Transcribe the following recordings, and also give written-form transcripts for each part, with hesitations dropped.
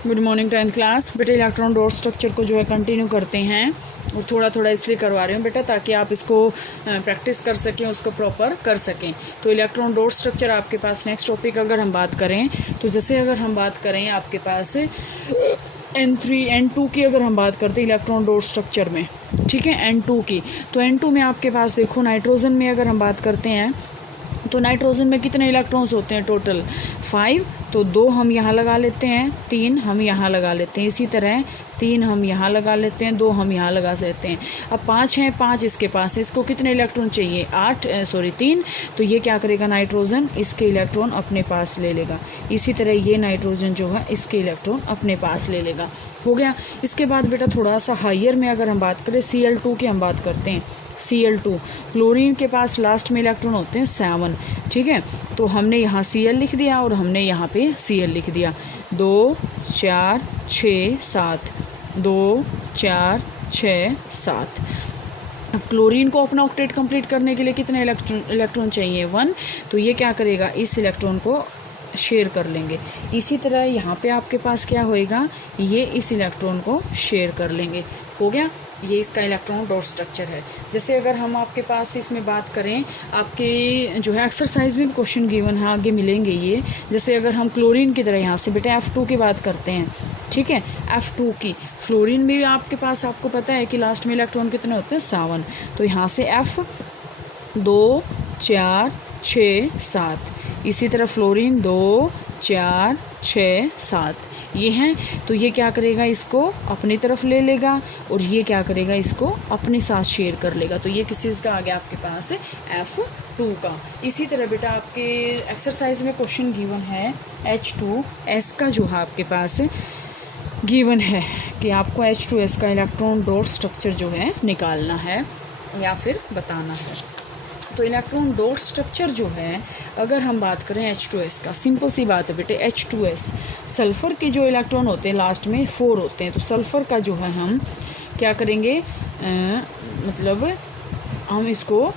Good morning 10th class. बेटा electron dot structure को जो है कंटिन्यू करते हैं और थोड़ा थोड़ा इसलिए करवा रही हूँ बेटा ताकि आप इसको प्रैक्टिस कर सकें, उसको प्रॉपर कर सकें। तो इलेक्ट्रॉन डॉट स्ट्रक्चर आपके पास नेक्स्ट टॉपिक अगर हम बात करें तो जैसे अगर हम बात करें आपके पास N3 N2 की अगर हम बात करते हैं इलेक्ट्रॉन डॉट स्ट्रक्चर में, ठीक है, N2 की, तो N2 में आपके पास देखो नाइट्रोजन में अगर हम बात करते हैं तो नाइट्रोजन में कितने इलेक्ट्रॉन्स होते हैं टोटल 5, तो 2 हम यहाँ लगा लेते हैं, 3 हम यहाँ लगा लेते हैं, इसी तरह 3 हम यहाँ लगा लेते हैं, 2 हम यहाँ लगा लेते हैं। अब 5 हैं, 5 इसके पास है, इसको कितने इलेक्ट्रॉन चाहिए 3, तो ये क्या करेगा नाइट्रोजन इसके इलेक्ट्रॉन अपने पास ले लेगा। इसी तरह ये नाइट्रोजन जो है इसके इलेक्ट्रॉन अपने पास ले लेगा। हो गया। इसके बाद बेटा थोड़ा सा हायर में अगर हम बात करें Cl2 की हम बात करते हैं। Cl2 क्लोरीन के पास लास्ट में इलेक्ट्रॉन होते हैं 7, ठीक है, तो हमने यहाँ Cl लिख दिया और हमने यहाँ पे Cl लिख दिया। 2 4 6 7, 2 4 6 7। अब क्लोरीन को अपना ऑक्टेट कंप्लीट करने के लिए कितने इलेक्ट्रॉन चाहिए 1, तो ये क्या करेगा इस इलेक्ट्रॉन को शेयर कर लेंगे। इसी तरह यहाँ पे आपके पास क्या होएगा, ये इस इलेक्ट्रॉन को शेयर कर लेंगे। हो गया, ये इसका इलेक्ट्रॉन डॉट स्ट्रक्चर है। जैसे अगर हम आपके पास इसमें बात करें, आपके जो है एक्सरसाइज में क्वेश्चन गिवन है, आगे मिलेंगे ये। जैसे अगर हम क्लोरीन की तरह यहाँ से बेटा F2 की बात करते हैं, ठीक है, F2 की फ्लोरीन में आपके पास आपको पता है कि लास्ट में इलेक्ट्रॉन कितने होते हैं 7, तो यहाँ से F 2 4 6 7, इसी तरह फ्लोरीन 2 4 6 7 ये हैं, तो ये क्या करेगा इसको अपनी तरफ ले लेगा और ये क्या करेगा इसको अपने साथ शेयर कर लेगा। तो ये किस चीज़ का आ गया आपके पास F2 का। इसी तरह बेटा आपके एक्सरसाइज में क्वेश्चन गिवन है H2S का जो है आपके पास गिवन है कि आपको H2S का इलेक्ट्रॉन डॉट स्ट्रक्चर जो है निकालना है या फिर बताना है। तो इलेक्ट्रॉन डॉट स्ट्रक्चर जो है अगर हम बात करें H2S का, सिंपल सी बात है बेटे H2S सल्फ़र के जो इलेक्ट्रॉन होते हैं लास्ट में 4 होते हैं, तो सल्फ़र का जो है हम क्या करेंगे मतलब हम इसको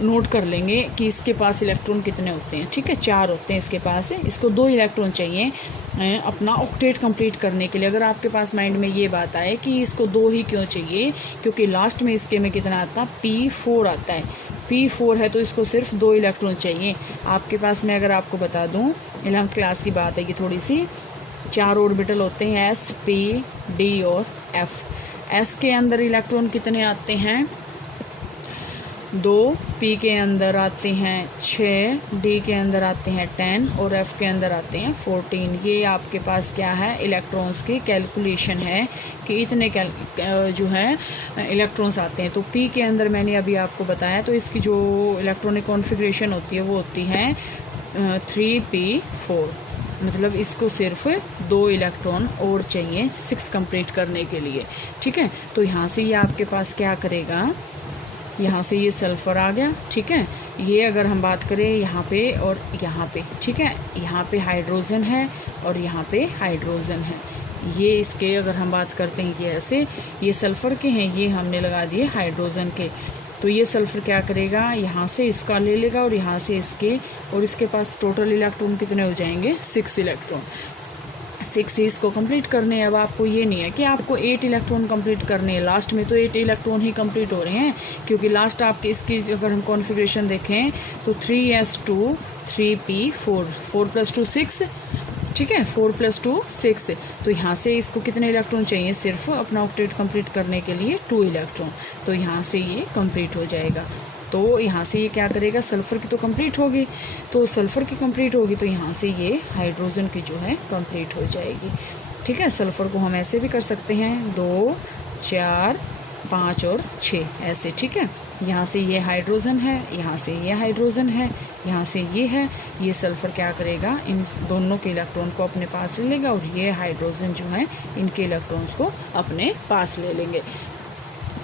नोट कर लेंगे कि इसके पास इलेक्ट्रॉन कितने होते हैं, ठीक है, 4 होते हैं इसके पास। इसको 2 इलेक्ट्रॉन चाहिए अपना ऑक्टेट कंप्लीट करने के लिए। अगर आपके पास माइंड में ये बात आए कि इसको 2 ही क्यों चाहिए, क्योंकि लास्ट में इसके में कितना आता है P4 आता है, P4 है तो इसको सिर्फ 2 इलेक्ट्रॉन चाहिए। आपके पास मैं अगर आपको बता दूं 11th क्लास की बात है कि थोड़ी सी 4 ऑर्बिटल होते हैं S P D और F। S के अंदर इलेक्ट्रॉन कितने आते हैं 2, P के अंदर आते हैं 6, D के अंदर आते हैं 10 और F के अंदर आते हैं 14। ये आपके पास क्या है इलेक्ट्रॉन्स की कैलकुलेशन है कि इतने जो है इलेक्ट्रॉन्स आते हैं। तो P के अंदर मैंने अभी आपको बताया, तो इसकी जो इलेक्ट्रॉनिक कॉन्फ़िगरेशन होती है वो होती है 3p4, मतलब इसको सिर्फ 2 इलेक्ट्रॉन और चाहिए 6 कंप्लीट करने के लिए, ठीक है। तो यहाँ से ये आपके पास क्या करेगा, यहाँ से ये सल्फ़र आ गया, ठीक है। ये अगर हम बात करें यहाँ पे और यहाँ पे, ठीक है, यहाँ पे हाइड्रोजन है और यहाँ पे हाइड्रोजन है। ये इसके अगर हम बात करते हैं ये ऐसे, ये सल्फ़र के हैं, ये हमने लगा दिए हाइड्रोजन के। तो ये सल्फ़र क्या करेगा यहाँ से इसका ले लेगा और यहाँ से इसके, और इसके पास टोटल इलेक्ट्रॉन कितने हो जाएंगे 6 इलेक्ट्रॉन। 6 इसको कंप्लीट करने हैं। अब आपको ये नहीं है कि आपको 8 इलेक्ट्रॉन कंप्लीट करने हैं, लास्ट में तो 8 इलेक्ट्रॉन ही कंप्लीट हो रहे हैं, क्योंकि लास्ट आपके इसकी अगर हम कॉन्फ़िगरेशन देखें तो 3s2 3p4, 4 + 2 6, ठीक है, 4 + 2 6। तो यहाँ से इसको कितने इलेक्ट्रॉन चाहिए सिर्फ अपना ऑक्टेट कंप्लीट करने के लिए 2 इलेक्ट्रॉन, तो यहाँ से ये कंप्लीट हो जाएगा। तो यहाँ से ये क्या करेगा सल्फ़र की तो कंप्लीट होगी, तो सल्फ़र की कंप्लीट होगी तो यहाँ से ये हाइड्रोजन की जो है कंप्लीट हो जाएगी, ठीक है। सल्फ़र को हम ऐसे भी कर सकते हैं 2 4 5 और 6 ऐसे, ठीक है। यहाँ से ये हाइड्रोजन है, यहाँ से ये हाइड्रोजन है, यहाँ से ये है, ये सल्फ़र क्या करेगा इन दोनों के इलेक्ट्रॉन को अपने पास ले लेगा और ये हाइड्रोजन जो है इनके इलेक्ट्रॉन्स को अपने पास ले लेंगे।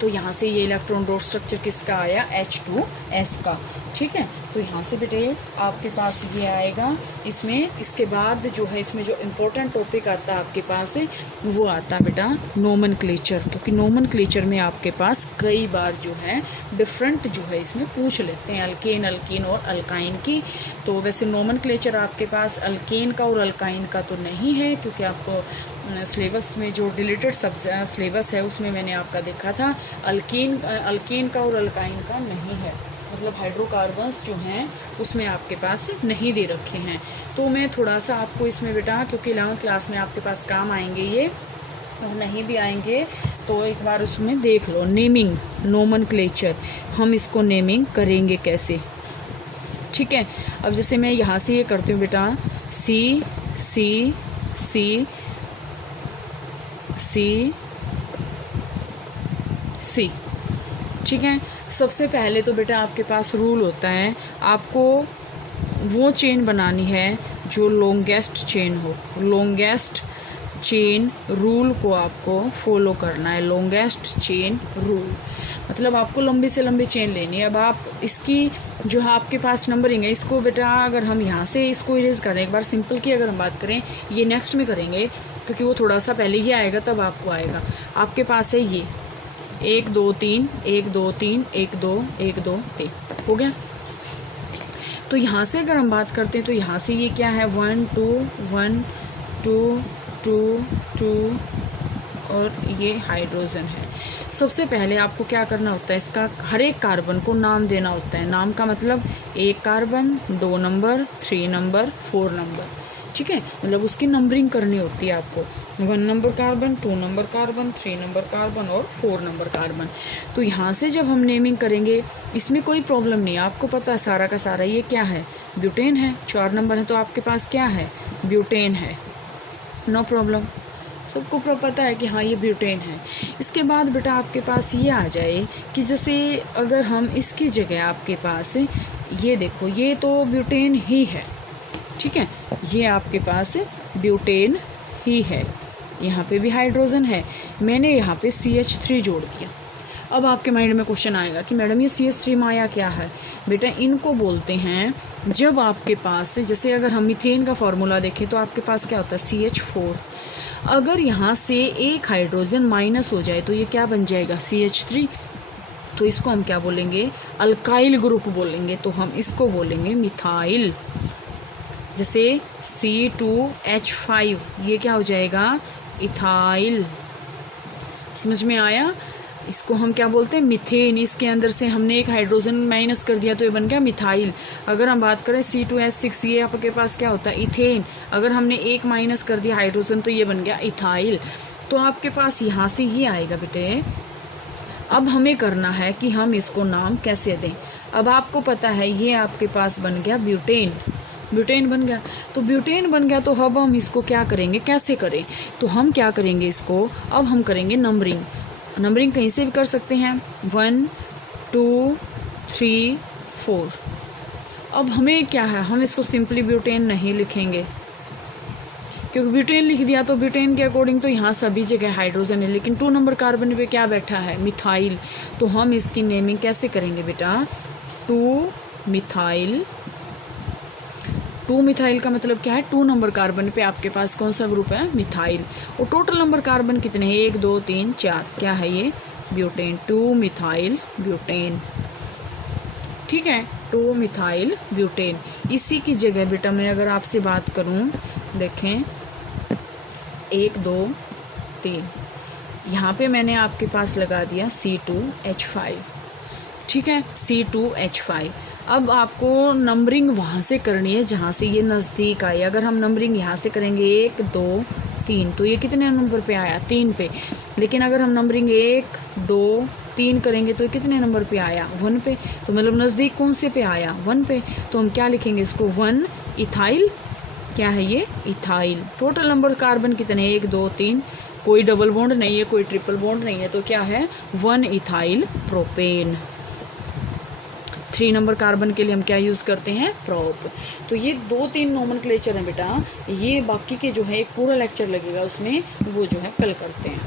तो यहाँ से ये इलेक्ट्रॉन डॉट स्ट्रक्चर किसका आया H2S का, ठीक है। तो यहाँ से बेटे आपके पास ये आएगा। इसमें इसके बाद जो है इसमें जो इम्पोर्टेंट टॉपिक आता है आपके पास वो आता है बेटा नोमेनक्लेचर, क्योंकि नोमेनक्लेचर में आपके पास कई बार जो है डिफरेंट जो है इसमें पूछ लेते हैं अल्केन, अल्कीन और अल्काइन की। तो वैसे नोमेनक्लेचर आपके पास अल्केन का और अल्काइन का तो नहीं है, क्योंकि आपको सिलेबस में जो डिलीटेड सब सिलेबस है उसमें मैंने आपका देखा था अल्केन का और अल्काइन का नहीं है, मतलब हाइड्रोकार्बन्स जो हैं उसमें आपके पास नहीं दे रखे हैं। तो मैं थोड़ा सा आपको इसमें बेटा, क्योंकि 11th क्लास में आपके पास काम आएंगे ये और नहीं भी आएंगे, तो एक बार उसमें देख लो। नेमिंग नोमेनक्लेचर, हम इसको नेमिंग करेंगे कैसे, ठीक है। अब जैसे मैं यहाँ से ये करती हूँ बेटा सी सी सी सी सी, ठीक है। सबसे पहले तो बेटा आपके पास रूल होता है, आपको वो चेन बनानी है जो लॉन्गेस्ट चेन हो। लॉन्गेस्ट चेन रूल को आपको फॉलो करना है। लॉन्गेस्ट चेन रूल मतलब आपको लंबी से लंबी चेन लेनी है। अब आप इसकी जो है आपके पास नंबरिंग है, इसको बेटा अगर हम यहाँ से इसको इरेज करें, एक बार सिंपल की अगर हम बात करें, ये नेक्स्ट में करेंगे क्योंकि वो थोड़ा सा पहले ही आएगा तब आपको आएगा। आपके पास है ये 1 2 3 1 2 3 1 2 1 2 3 हो गया। तो यहाँ से अगर हम बात करते हैं तो यहाँ से ये क्या है 1 2 1 2 2 2 और ये हाइड्रोजन है। सबसे पहले आपको क्या करना होता है, इसका हर एक कार्बन को नाम देना होता है। नाम का मतलब 1 कार्बन 2 नंबर 3 नंबर 4 नंबर, ठीक है। मतलब उसकी नंबरिंग करनी होती है आपको, 1 number carbon 2 number carbon 3 number carbon और 4 नंबर कार्बन। तो यहाँ से जब हम नेमिंग करेंगे इसमें कोई प्रॉब्लम नहीं है, आपको पता है सारा का सारा ये क्या है, ब्यूटेन है। 4 नंबर है तो आपके पास क्या है, ब्यूटेन है, नो प्रॉब्लम, सबको पता है कि हाँ ये ब्यूटेन है। इसके बाद बेटा आपके पास ये आ जाए कि जैसे अगर हम इसकी जगह आपके पास ये देखो, ये तो ब्यूटेन ही है, ठीक है, ये आपके पास ब्यूटेन ही है। यहाँ पे भी हाइड्रोजन है, मैंने यहाँ पे CH3 जोड़ दिया। अब आपके माइंड में क्वेश्चन आएगा कि मैडम ये CH3 में आया क्या है। बेटा इनको बोलते हैं, जब आपके पास जैसे अगर हम मीथेन का फॉर्मूला देखें तो आपके पास क्या होता है CH4। अगर यहाँ से एक हाइड्रोजन माइनस हो जाए तो ये क्या बन जाएगा CH3। तो इसको हम क्या बोलेंगे, अल्काइल ग्रुप बोलेंगे। तो हम इसको बोलेंगे मिथाइल। जैसे C2H5 ये क्या हो जाएगा, इथाइल। समझ में आया। इसको हम क्या बोलते हैं, मीथेन। इसके अंदर से हमने एक हाइड्रोजन माइनस कर दिया तो ये बन गया मिथाइल। अगर हम बात करें C2H6 ये आपके पास क्या होता है, इथेन। अगर हमने एक माइनस कर दिया हाइड्रोजन तो ये बन गया इथाइल। तो आपके पास यहाँ से ये आएगा बेटे। अब हमें करना है कि हम इसको नाम कैसे दें। अब आपको पता है ये आपके पास बन गया ब्यूटेन। ब्यूटेन बन गया, तो ब्यूटेन बन गया तो अब हम इसको क्या करेंगे, कैसे करें। तो हम क्या करेंगे इसको, अब हम करेंगे नंबरिंग। नंबरिंग कहीं से भी कर सकते हैं, 1 2 3 4। अब हमें क्या है, हम इसको सिंपली ब्यूटेन नहीं लिखेंगे, क्योंकि ब्यूटेन लिख दिया तो ब्यूटेन के अकॉर्डिंग तो यहाँ सभी जगह हाइड्रोजन है, लेकिन 2 नंबर कार्बन पे क्या बैठा है, मिथाइल। तो हम इसकी नेमिंग कैसे करेंगे बेटा, 2 मिथाइल। 2 मिथाइल का मतलब क्या है, 2 नंबर कार्बन पे आपके पास कौन सा ग्रुप है, मिथाइल। और टोटल नंबर कार्बन कितने हैं, 1 2 3 4, क्या है ये, ब्यूटेन। 2 मिथाइल ब्यूटेन, ठीक है, 2 मिथाइल ब्यूटेन। इसी की जगह बेटा मैं अगर आपसे बात करूं, देखें 1 2 3, यहाँ पे मैंने आपके पास लगा दिया C2H5, ठीक है, C2H5। अब आपको नंबरिंग वहाँ से करनी है जहाँ से ये नज़दीक आई। अगर हम नंबरिंग यहाँ से करेंगे 1 2 3 तो ये कितने नंबर पे आया, 3 पे। लेकिन अगर हम नंबरिंग 1 2 3 करेंगे तो ये कितने नंबर पे आया, 1 पे। तो मतलब नज़दीक कौन से पे आया, 1 पे। तो हम क्या लिखेंगे इसको, 1 इथाइल। क्या है ये, इथाइल। टोटल नंबर कार्बन कितने, 1 2 3, कोई डबल बॉन्ड नहीं है, कोई ट्रिपल बॉन्ड नहीं है, तो क्या है, 1 इथाइल प्रोपेन। 3 नंबर कार्बन के लिए हम क्या यूज़ करते हैं, प्रोप। तो ये 2-3 नोमेनक्लेचर हैं बेटा, ये बाकी के जो है एक पूरा लेक्चर लगेगा उसमें, वो जो है कल करते हैं।